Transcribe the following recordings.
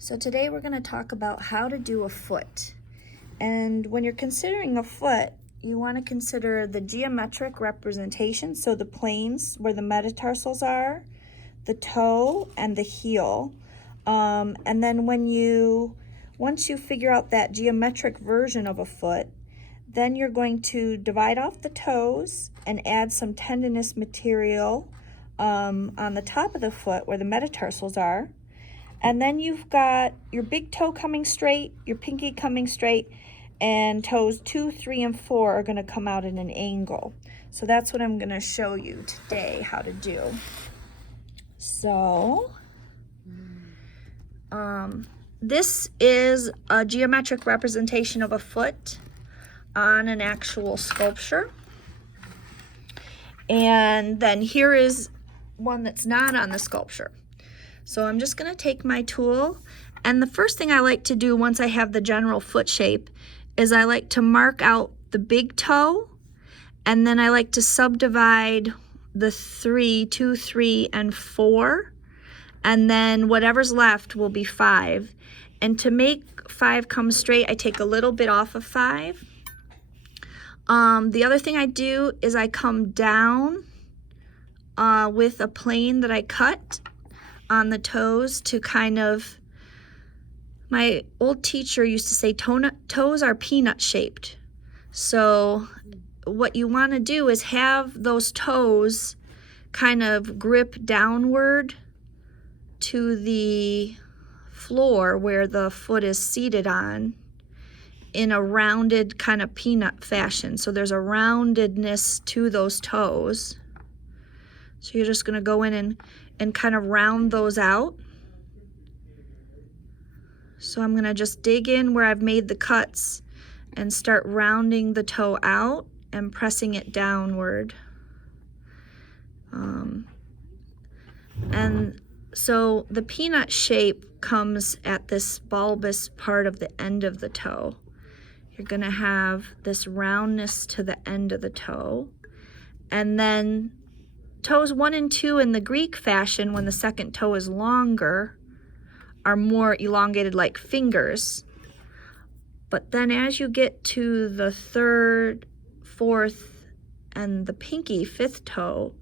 So today we're going to talk about how to do a foot. And when you're considering a foot, you want to consider the geometric representation, so the planes where the metatarsals are, the toe, and the heel. And then once you figure out that geometric version of a foot, then you're going to divide off the toes and add some tendinous material on the top of the foot where the metatarsals are. And then you've got your big toe coming straight, your pinky coming straight, and toes 2, 3, and 4 are going to come out at an angle. So that's what I'm going to show you today how to do. So this is a geometric representation of a foot on an actual sculpture. And then here is one that's not on the sculpture. So I'm just going to take my tool, and the first thing I like to do once I have the general foot shape is I like to mark out the big toe, and then I like to subdivide the 2, 3, and 4, and then whatever's left will be 5. And to make 5 come straight, I take a little bit off of 5. The other thing I do is I come down with a plane that I cut on the toes to kind of, my old teacher used to say toes are peanut shaped. So what you want to do is have those toes kind of grip downward to the floor where the foot is seated on in a rounded kind of peanut fashion. So there's a roundedness to those toes. So you're just going to go in and kind of round those out. So I'm going to just dig in where I've made the cuts and start rounding the toe out and pressing it downward. And so the peanut shape comes at this bulbous part of the end of the toe. You're going to have this roundness to the end of the toe. And then toes 1 and 2 in the Greek fashion, when the second toe is longer, are more elongated like fingers. But then as you get to the 3rd, 4th, and the pinky 5th toe,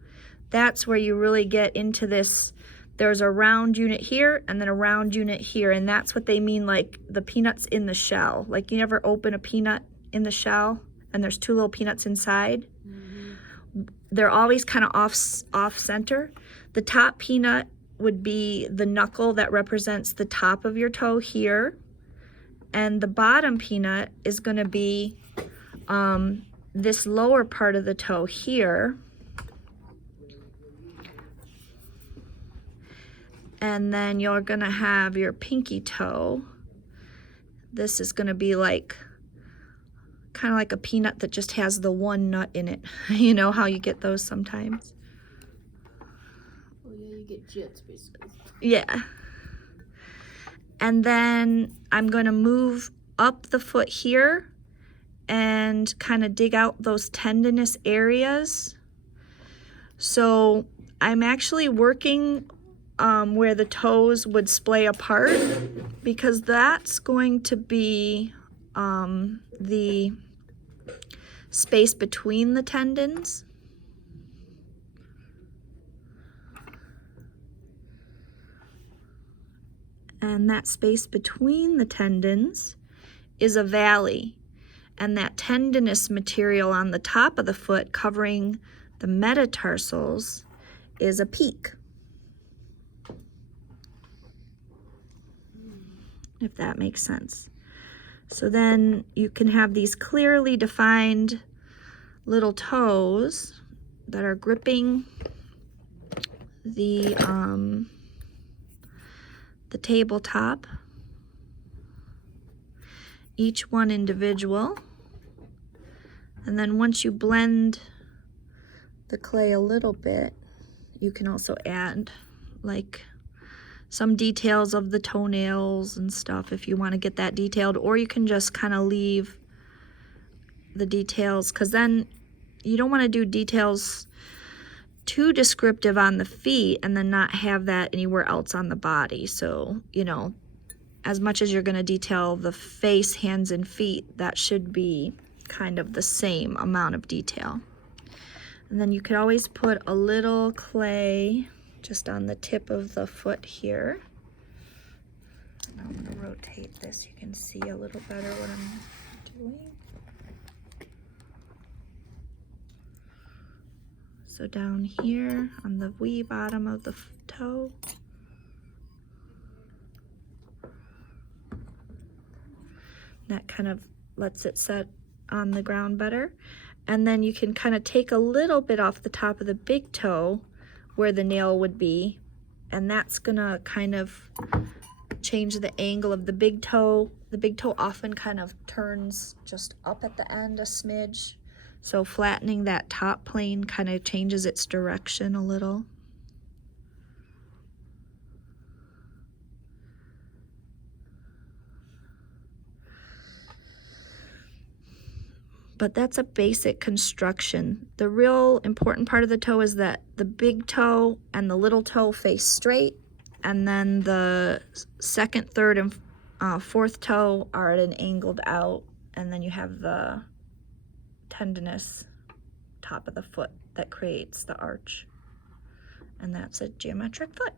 that's where you really get into this. There's a round unit here and then a round unit here, and that's what they mean like the peanuts in the shell. Like you never open a peanut in the shell and there's 2 little peanuts inside. They're always kind of off center. The top peanut would be the knuckle that represents the top of your toe here, and the bottom peanut is going to be this lower part of the toe here, and then you're going to have your pinky toe. This is going to be like kind of like a peanut that just has the one nut in it. You know how you get those sometimes? Oh yeah, you get jets basically. Yeah. And then I'm going to move up the foot here and kind of dig out those tendinous areas. So I'm actually working where the toes would splay apart, because that's going to be the space between the tendons. And that space between the tendons is a valley. And that tendinous material on the top of the foot covering the metatarsals is a peak. If that makes sense. So then you can have these clearly defined little toes that are gripping the tabletop, each one individual. And then once you blend the clay a little bit, you can also add like some details of the toenails and stuff if you want to get that detailed, or you can just kind of leave the details, because then you don't want to do details too descriptive on the feet and then not have that anywhere else on the body. So, you know, as much as you're going to detail the face, hands, and feet, that should be kind of the same amount of detail. And then you could always put a little clay just on the tip of the foot here. And I'm going to rotate this. You can see a little better what I'm doing. So down here on the wee bottom of the toe. That kind of lets it set on the ground better. And then you can kind of take a little bit off the top of the big toe where the nail would be, and that's gonna kind of change the angle of the big toe. The big toe often kind of turns just up at the end a smidge, so flattening that top plane kind of changes its direction a little. But that's a basic construction. The real important part of the toe is that the big toe and the little toe face straight, and then the second, third, and fourth toe are at an angled out, and then you have the tendinous top of the foot that creates the arch. And that's a geometric foot.